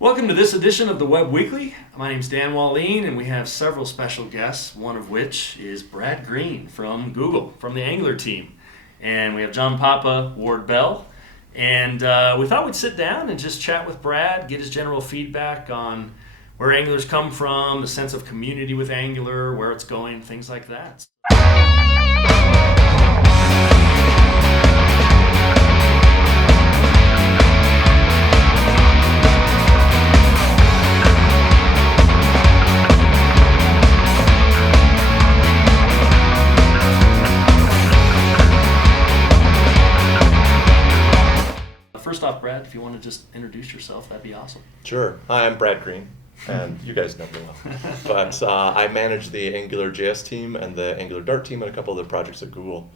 Welcome to this edition of the Web Weekly. My name's Dan Wallin, and we have several special guests, one of which is Brad Green from Google, from the Angular team. And we have John Papa, Ward Bell. And we thought we'd sit down and just chat with Brad, get his general feedback on where Angular's come from, the sense of community with Angular, where it's going, things like that. First off, Brad, if you want to just introduce yourself, that'd be awesome. Sure. Hi, I'm Brad Green, and you guys know me well. But I manage the AngularJS team and the Angular Dart team and a couple other projects at Google.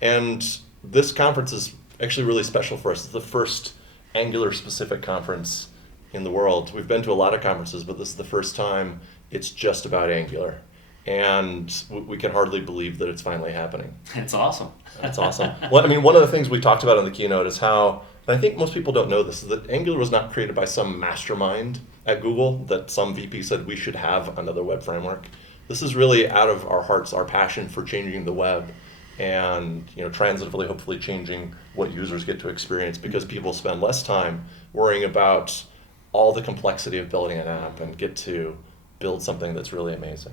And this conference is actually really special for us. It's the first Angular-specific conference in the world. We've been to a lot of conferences, but this is the first time it's just about Angular. And we can hardly believe that it's finally happening. It's awesome. That's awesome. Well, I mean, one of the things we talked about in the keynote is how, and I think most people don't know this, is that Angular was not created by some mastermind at Google, that some VP said we should have another web framework. This is really out of our hearts, our passion for changing the web and transitively, hopefully changing what users get to experience, because people spend less time worrying about all the complexity of building an app and get to build something that's really amazing.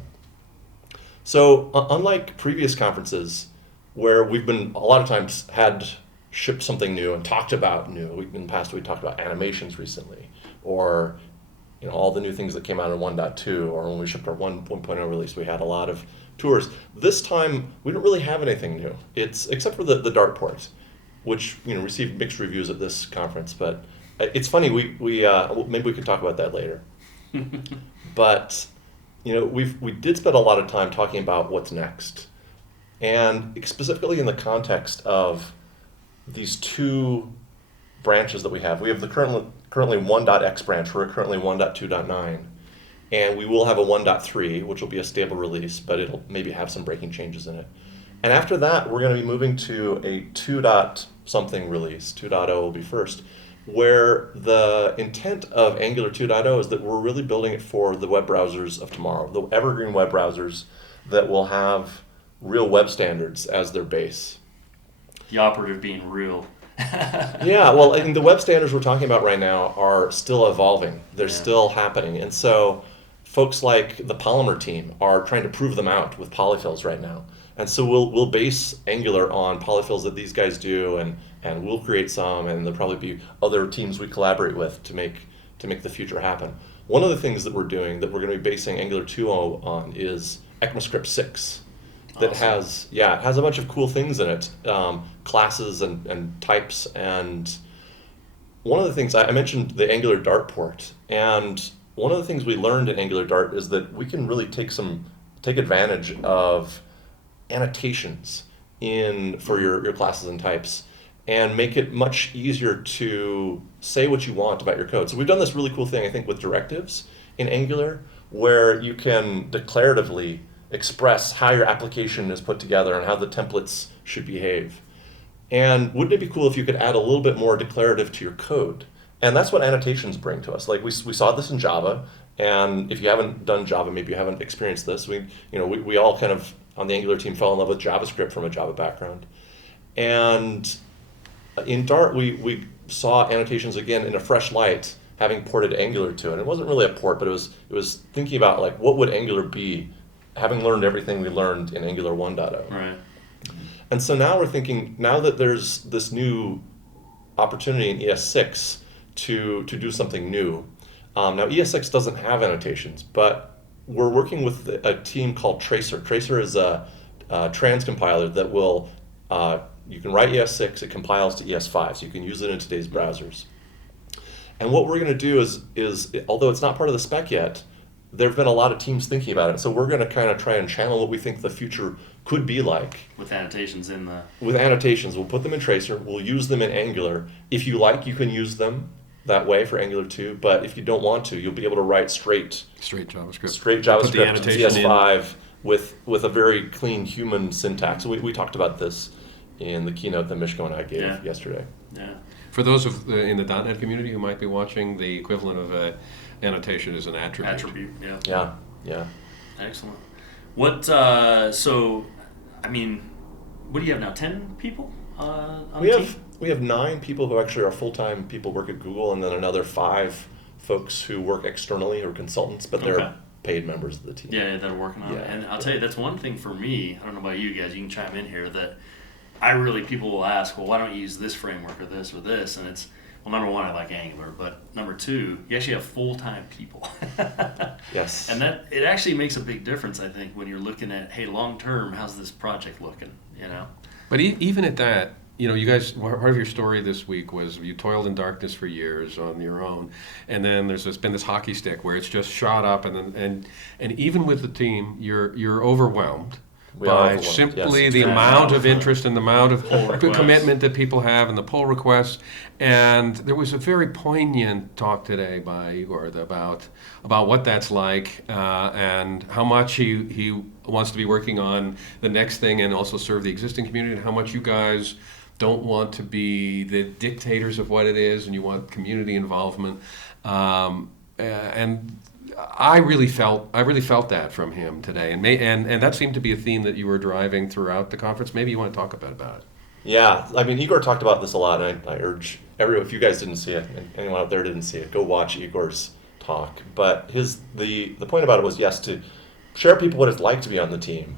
So unlike previous conferences where we've been a lot of times had shipped something new and talked about new, in the past we talked about animations recently, or all the new things that came out in 1.2, or when we shipped our 1.0 release we had a lot of tours. This time we don't really have anything new, except for the Dart port, which received mixed reviews at this conference. But it's funny, we maybe we could talk about that later. But we did spend a lot of time talking about what's next, and specifically in the context of these two branches that we have. We have the currently 1.x branch. We're currently 1.2.9, and we will have a 1.3, which will be a stable release, but it'll maybe have some breaking changes in it. And after that, we're going to be moving to a 2.something release. 2.0 will be first, where the intent of Angular 2.0 is that we're really building it for the web browsers of tomorrow, the evergreen web browsers that will have real web standards as their base. The operative being real. Yeah, well, and the web standards we're talking about right now are still evolving. They're still happening. And so folks like the Polymer team are trying to prove them out with polyfills right now. And so we'll base Angular on polyfills that these guys do, and we'll create some, and there'll probably be other teams we collaborate with to make the future happen. One of the things that we're doing that we're going to be basing Angular 2.0 on is ECMAScript 6. That Awesome. has a bunch of cool things in it, classes and types. And one of the things, I mentioned the Angular Dart port, and one of the things we learned in Angular Dart is that we can really take advantage of annotations for your classes and types, and make it much easier to say what you want about your code. So we've done this really cool thing, I think, with directives in Angular, where you can declaratively express how your application is put together and how the templates should behave. And wouldn't it be cool if you could add a little bit more declarative to your code? And that's what annotations bring to us. Like we saw this in Java, and if you haven't done Java, maybe you haven't experienced this. We all kind of on the Angular team fell in love with JavaScript from a Java background. And in Dart, we saw annotations again in a fresh light, having ported Angular to it. It wasn't really a port, but it was thinking about like what would Angular be, having learned everything we learned in Angular 1.0. Right. And so now we're thinking, now that there's this new opportunity in ES6 to do something new. Now ES6 doesn't have annotations, but we're working with a team called Tracer. Tracer is a transcompiler that will, you can write ES6, it compiles to ES5, so you can use it in today's browsers. And what we're going to do is, although it's not part of the spec yet, there have been a lot of teams thinking about it. So we're going to kind of try and channel what we think the future could be like. With annotations in the... With annotations. We'll put them in Tracer. We'll use them in Angular. If you like, you can use them that way for Angular 2. But if you don't want to, you'll be able to write straight JavaScript. Straight JavaScript to CS5 with a very clean human syntax. We talked about this in the keynote that Mishko and I gave yesterday. Yeah. For those in the .NET community who might be watching, the equivalent of annotation is an attribute. Attribute, yeah. Yeah. Excellent. What, so, I mean, what do you have now, 10 people on the team? We have 9 people who actually are full-time people work at Google, and then another 5 folks who work externally, who are consultants, but they're paid members of the team. Yeah, that are working on it. And I'll tell you, that's one thing for me, I don't know about you guys, you can chime in here, that people will ask, well, why don't you use this framework or this? And it's, well, number one, I like Angular, but number two, you actually have full-time people. Yes. And it actually makes a big difference, I think, when you're looking at, hey, long-term, how's this project looking, you know? But even at that, you guys, part of your story this week was you toiled in darkness for years on your own, and then there's been this hockey stick where it's just shot up, and even with the team, you're overwhelmed by simply the amount of interest and the amount of commitment that people have and the pull requests. And there was a very poignant talk today by Igor about what that's like and how much he wants to be working on the next thing and also serve the existing community, and how much you guys don't want to be the dictators of what it is and you want community involvement. And I really felt that from him today, and that seemed to be a theme that you were driving throughout the conference. Maybe you want to talk a bit about it. Yeah, I mean, Igor talked about this a lot, and I urge everyone, if you guys didn't see it, and anyone out there didn't see it, go watch Igor's talk. But the point about it was, yes, to share people what it's like to be on the team,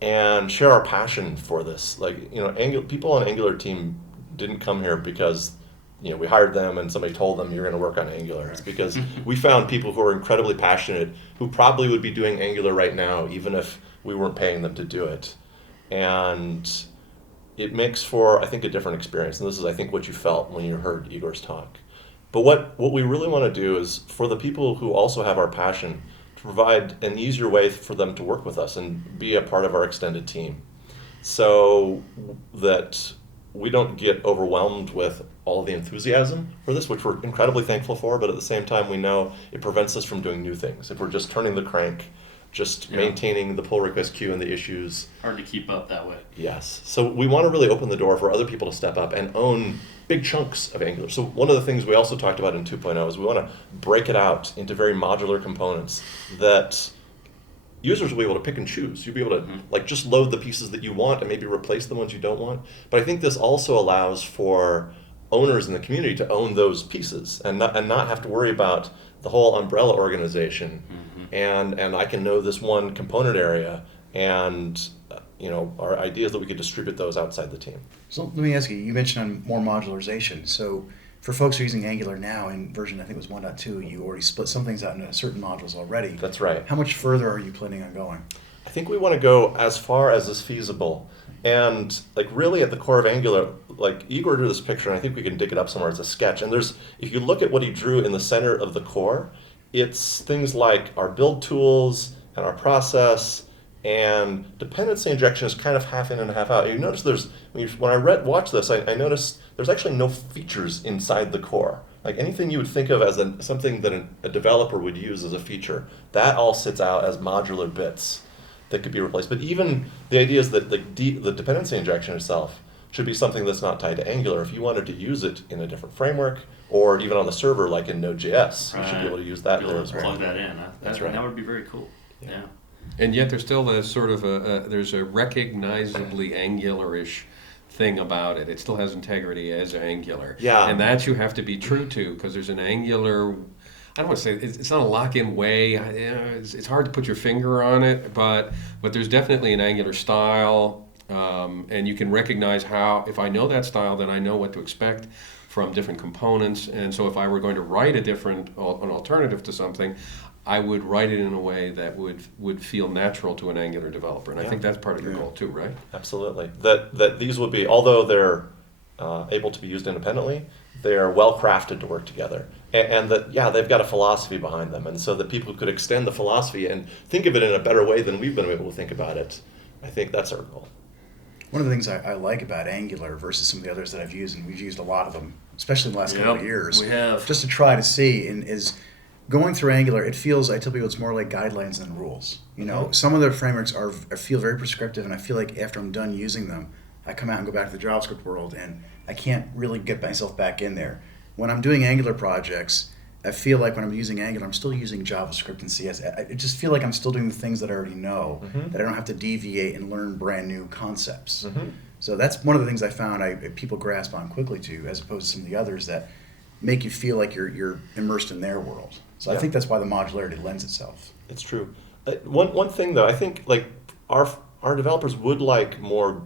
and share our passion for this. Like, people on Angular team didn't come here because we hired them and somebody told them you're going to work on Angular. It's because we found people who are incredibly passionate, who probably would be doing Angular right now, even if we weren't paying them to do it. And it makes for, I think, a different experience. And this is, I think, what you felt when you heard Igor's talk. But what we really want to do is, for the people who also have our passion, to provide an easier way for them to work with us and be a part of our extended team, so that we don't get overwhelmed with all the enthusiasm for this, which we're incredibly thankful for, but at the same time, we know it prevents us from doing new things. If we're just turning the crank, just maintaining the pull request queue and the issues. Hard to keep up that way. Yes. So we want to really open the door for other people to step up and own big chunks of Angular. So one of the things we also talked about in 2.0 is we want to break it out into very modular components that users will be able to pick and choose. You'll be able to just load the pieces that you want and maybe replace the ones you don't want. But I think this also allows for owners in the community to own those pieces and not have to worry about the whole umbrella organization. And I can know this one component area, and our idea is that we could distribute those outside the team. So let me ask you, you mentioned on more modularization. So for folks who are using Angular now in version, I think it was 1.2, you already split some things out into certain modules already. That's right. How much further are you planning on going? I think we want to go as far as is feasible. And really at the core of Angular, Igor drew this picture, and I think we can dig it up somewhere as a sketch. And if you look at what he drew in the center of the core, it's things like our build tools and our process, and dependency injection is kind of half in and half out. You notice when I watched this, I noticed there's actually no features inside the core. Like anything you would think of as something that a developer would use as a feature, that all sits out as modular bits that could be replaced. But even the idea is that the dependency injection itself should be something that's not tied to Angular. If you wanted to use it in a different framework, or even on the server like in Node.js, you should be able to use that there as well. Plug that in. That's right. That would be very cool. Yeah. And yet there's still there's a recognizably Angular-ish thing about it. It still has integrity as Angular. Yeah. And that you have to be true to, because there's an Angular, I don't want to say, it's not a lock-in way. It's hard to put your finger on it, but there's definitely an Angular style, and you can recognize how, if I know that style, then I know what to expect from different components. And so if I were going to write an alternative to something, I would write it in a way that would feel natural to an Angular developer. And I think that's part of your goal too, right? Absolutely. That these would be, although they're able to be used independently, they're well crafted to work together. And that, they've got a philosophy behind them. And so that people could extend the philosophy and think of it in a better way than we've been able to think about it. I think that's our goal. One of the things I like about Angular versus some of the others that I've used, and we've used a lot of them, especially in the last couple of years, we have. Just to try to see, is going through Angular, I tell people it's more like guidelines than rules. Some of the frameworks feel very prescriptive, and I feel like after I'm done using them, I come out and go back to the JavaScript world, and I can't really get myself back in there. When I'm doing Angular projects, I feel like when I'm using Angular, I'm still using JavaScript and CS. I just feel like I'm still doing the things that I already know, that I don't have to deviate and learn brand new concepts. So that's one of the things I found people grasp on quickly to, as opposed to some of the others that make you feel like you're immersed in their world. So I think that's why the modularity lends itself. It's true. One thing though, I think like our developers would like more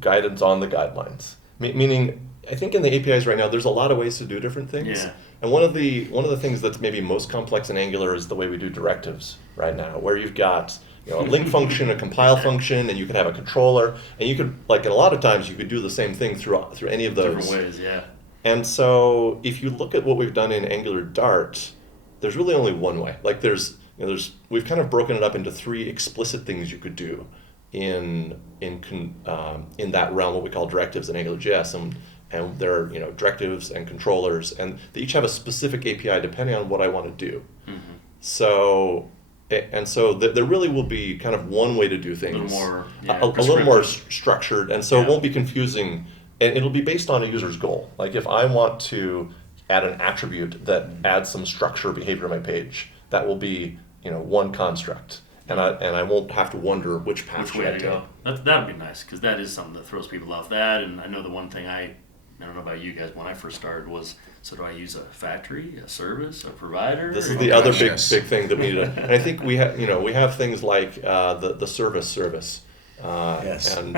guidance on the guidelines. Meaning, I think in the APIs right now, there's a lot of ways to do different things. Yeah. And one of the things that's maybe most complex in Angular is the way we do directives right now, where you've got a link function, a compile function, and you could have a controller, and you could and a lot of times you could do the same thing through any of those different ways. Yeah. And so if you look at what we've done in Angular Dart, there's really only one way. Like we've kind of broken it up into 3 explicit things you could do in that realm, what we call directives in AngularJS, and there are directives and controllers, and they each have a specific API depending on what I want to do. So there really will be kind of one way to do things, a little more structured, and so it won't be confusing, and it'll be based on a user's goal. Like if I want to add an attribute that adds some structure behavior to my page, that will be one construct. And I won't have to wonder which path should I take. That would be nice, because that is something that throws people off. That, and I know the one thing I don't know about you guys, when I first started was, so do I use a factory, a service, a provider? This is the other big thing that we need to, and I think we have things like the service. Yes. And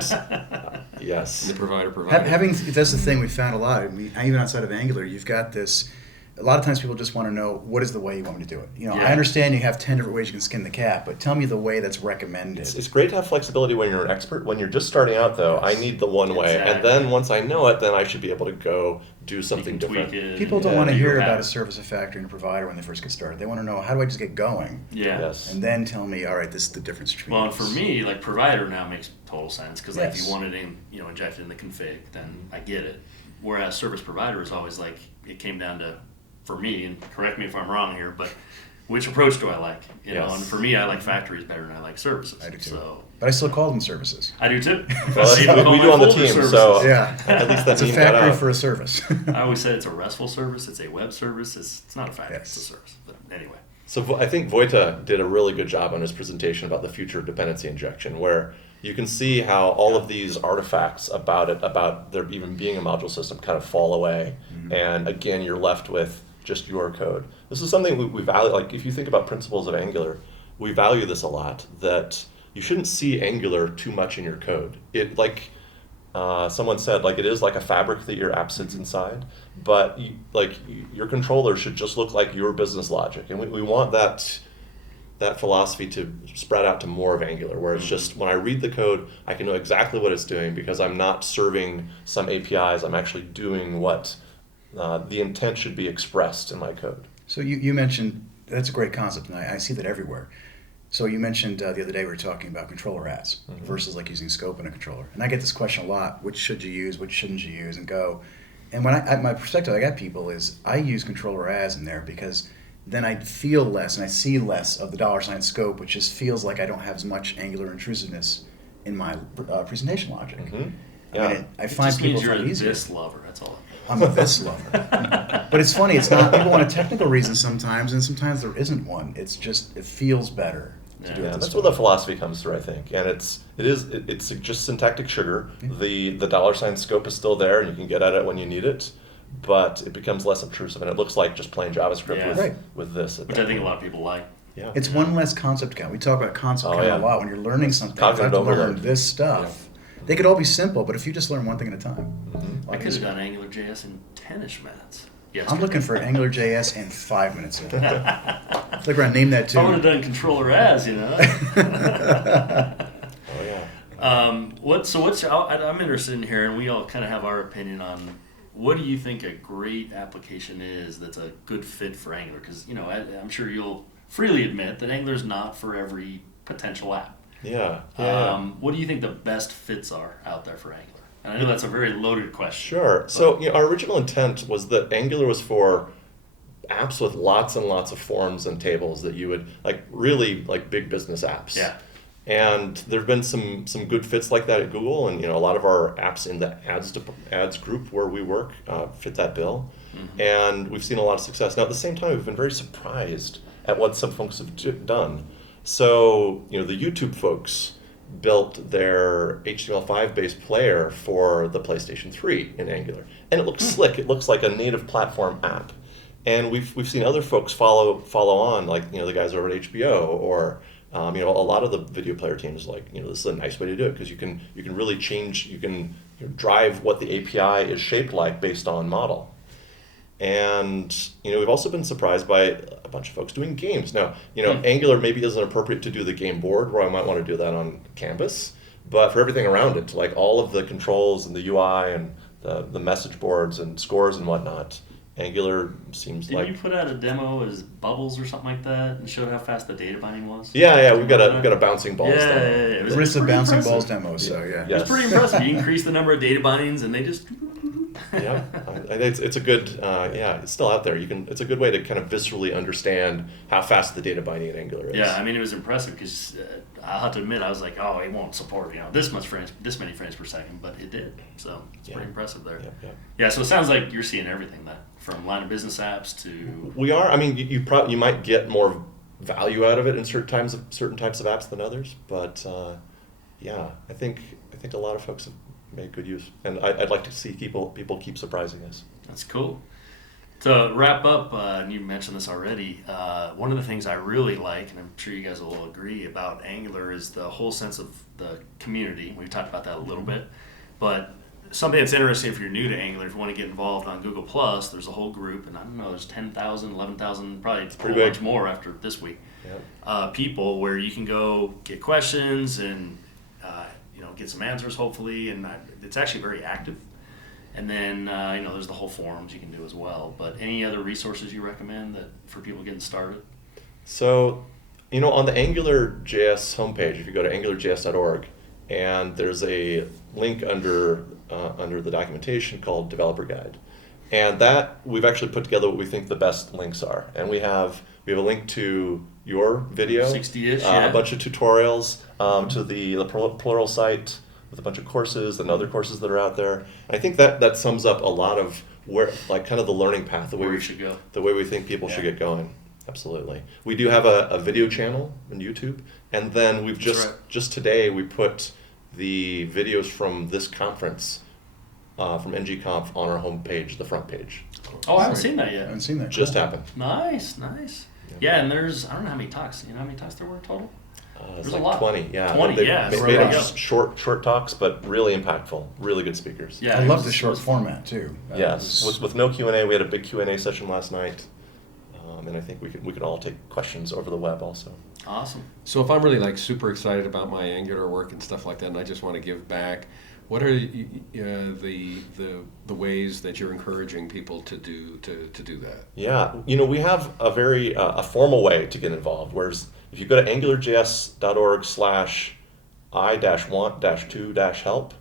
yes. The provider. That's the thing we found a lot. Even outside of Angular, you've got this. A lot of times people just want to know, what is the way you want me to do it? I understand you have 10 different ways you can skin the cat, but tell me the way that's recommended. It's great to have flexibility when you're an expert. When you're just starting out, though, I need the one way. And then once I know it, then I should be able to go do something different. People don't want to hear about a service, a factory, and a provider when they first get started. They want to know, how do I just get going? Yeah. Yes. And then tell me, all right, this is the difference between and for me, like provider now makes total sense, because Yes. if you want it injected in the config, then I get it. Whereas service provider is always like, it came down to, for me, and correct me if I'm wrong here, but which approach do I like? And for me, I like factories better than I like services. I do too. So, but I still call them services. I do too. Well, that's what we do on the team. Services. So Yeah. at least that's It's a factory for a service. I always said it's a RESTful service. It's a web service. It's not a factory. Yes. It's a service. But anyway. So I think Vojta did a really good job on his presentation about the future of dependency injection, where you can see how all of these artifacts about there even being a module system kind of fall away. And again, you're left with just your code. This is something we value. Like if you think about principles of Angular, we value this a lot, that you shouldn't see Angular too much in your code. It someone said, it is like a fabric that your app sits inside, but your controller should just look like your business logic. And we want that philosophy to spread out to more of Angular, where it's just, when I read the code, I can know exactly what it's doing, because I'm not serving some APIs, I'm actually doing what the intent should be expressed in my code. So you mentioned, that's a great concept, and I see that everywhere. So you mentioned the other day we were talking about controller as versus using scope in a controller. And I get this question a lot, which should you use, which shouldn't you use, and go. And when my perspective I got people is, I use controller as in there because then I feel less and I see less of the $ scope, which just feels like I don't have as much Angular intrusiveness in my presentation logic. Yeah. I find people you're find it easier. this lover. That's all. I'm a this lover. But it's funny, it's not, people want a technical reason sometimes, and sometimes there isn't one. It's just, it feels better to do it this that's way. where the philosophy comes through, I think. And it's just syntactic sugar. The $ scope is still there, and you can get at it when you need it, but it becomes less intrusive, and it looks like just plain JavaScript with this. Which I think a lot of people like. Yeah. It's one less concept count. We talk about concept count a lot. When you're learning something, you have to learn this stuff. They could all be simple, but if you just learn one thing at a time. I could have done AngularJS in 10-ish minutes. I'm looking for AngularJS in 5 minutes. I feel like we're going to name that too. I would have done controller as, I'm interested in here, and we all kind of have our opinion on, what do you think a great application is that's a good fit for Angular? Because, I'm sure you'll freely admit that Angular's not for every potential app. Yeah. What do you think the best fits are out there for Angular? And I know that's a very loaded question. Sure. So our original intent was that Angular was for apps with lots and lots of forms and tables that you would really big business apps. Yeah. And there have been some good fits like that at Google, and a lot of our apps in the ads group where we work fit that bill. Mm-hmm. And we've seen a lot of success. Now, at the same time, we've been very surprised at what some folks have done. So, the YouTube folks built their HTML5 based player for the PlayStation 3 in Angular, and it looks slick. It looks like a native platform app. And we've seen other folks follow on, like the guys over at HBO, or a lot of the video player teams, like this is a nice way to do it, because you can really change, you can drive what the API is shaped like based on model. And we've also been surprised by a bunch of folks doing games. Now, Angular maybe isn't appropriate to do the game board, where I might want to do that on Canvas, but for everything around it, like all of the controls and the UI and the message boards and scores and whatnot, Angular seems Didn't like. you put out a demo as bubbles or something like that and showed how fast the data binding was? Yeah, we've got a bouncing balls demo. Yeah. It was Risk of bouncing impressive. balls demo. So yeah, It was pretty impressive. You increase the number of data bindings, and they just. Yeah, it's a good. It's still out there. It's a good way to kind of viscerally understand how fast the data binding in Angular is. Yeah, I mean, it was impressive because I'll have to admit, I was like, oh, it won't support this many frames per second, but it did. So it's pretty impressive there. Yeah. So it sounds like you're seeing everything then, from line of business apps to. We are. I mean, you might get more value out of it in certain types of apps than others, but I think a lot of folks have made good use, and I'd like to see people keep surprising us. That's cool. To wrap up, and you mentioned this already, one of the things I really like, and I'm sure you guys will agree about Angular, is the whole sense of the community. We've talked about that a little bit, but something that's interesting if you're new to Angular, if you want to get involved on Google+, there's a whole group, and I don't know, there's 10,000, 11,000, probably a whole bunch more after this week, people where you can go get questions and get some answers, hopefully, and it's actually very active. And then, there's the whole forums you can do as well. But any other resources you recommend for people getting started? So, on the AngularJS homepage, if you go to angularjs.org, and there's a link under the documentation called Developer Guide. And that, we've actually put together what we think the best links are. And we have a link to your video, 60-ish, a bunch of tutorials, to the Plural site with a bunch of courses and other courses that are out there. And I think that sums up a lot of where, like, kind of the learning path, the way we think people should get going. Absolutely. We do have a video channel on YouTube, and then we've just today we put the videos from this conference from ngconf on our homepage, the front page. Oh, I haven't seen that yet. I haven't seen that. Just happened. Nice. Yeah, and there's, I don't know how many talks. You know how many talks there were total? It's there's like a lot. 20, yeah. 20, they yeah. made them short talks, but really impactful, really good speakers. Yeah, I love the short format too. Yes, with no Q&A. We had a big Q&A session last night, and I think we could all take questions over the web also. Awesome. So if I'm really super excited about my Angular work and stuff like that, and I just want to give back, what are the ways that you're encouraging people to do that? Yeah, we have a very a formal way to get involved. Whereas if you go to angularjs.org/I-want-2-help,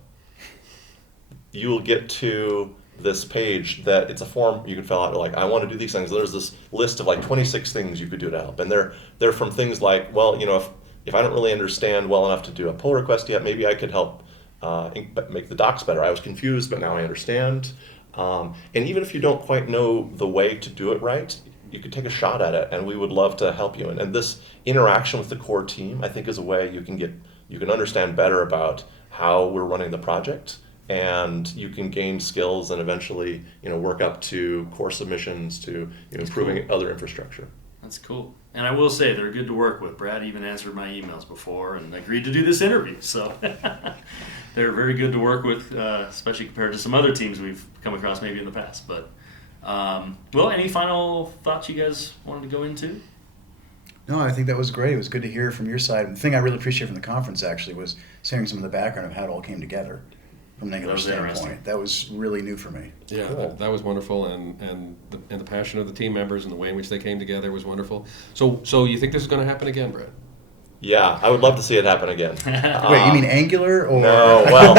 you will get to this page that it's a form you can fill out. Like, I want to do these things. There's this list of 26 things you could do to help, and they're from things like, if I don't really understand well enough to do a pull request yet, maybe I could help make the docs better. I was confused, but now I understand. And even if you don't quite know the way to do it right, you could take a shot at it, and we would love to help you. And this interaction with the core team, I think, is a way you can understand better about how we're running the project, and you can gain skills and eventually work up to core submissions to improving other infrastructure. That's cool. And I will say they're good to work with. Brad even answered my emails before and agreed to do this interview. So they're very good to work with, especially compared to some other teams we've come across maybe in the past. But, any final thoughts you guys wanted to go into? No, I think that was great. It was good to hear from your side. The thing I really appreciated from the conference actually was hearing some of the background of how it all came together from an Angular standpoint. That was really new for me. Yeah, cool. that was wonderful, and the passion of the team members and the way in which they came together was wonderful. So you think this is going to happen again, Brad? Yeah, I would love to see it happen again. Wait, you mean Angular or? No, well,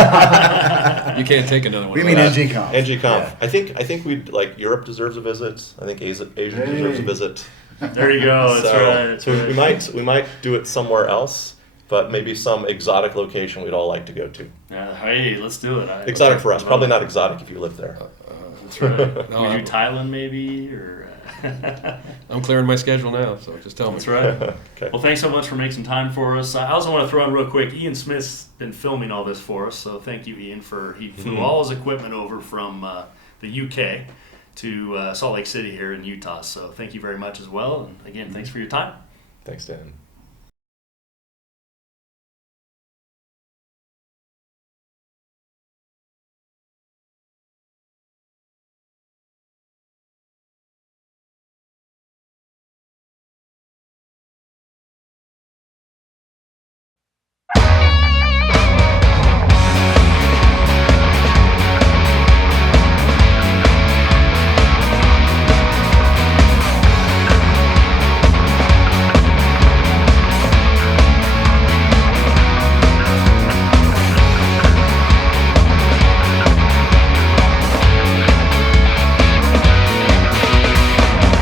you can't take another one. We mean ngconf. ngconf. Yeah. I think we'd Europe deserves a visit. I think Asia deserves a visit. There you go. That's right. So we might do it somewhere else. but maybe some exotic location we'd all like to go to. Hey, let's do it. Exotic for us, probably not exotic if you live there. That's right. No, we do Thailand maybe, or. I'm clearing my schedule now, so just tell me. That's right. Okay. Well, thanks so much for making some time for us. I also want to throw in real quick, Ian Smith's been filming all this for us, so thank you, Ian, he flew all his equipment over from the UK to Salt Lake City here in Utah, so thank you very much as well. And again, thanks for your time. Thanks, Dan.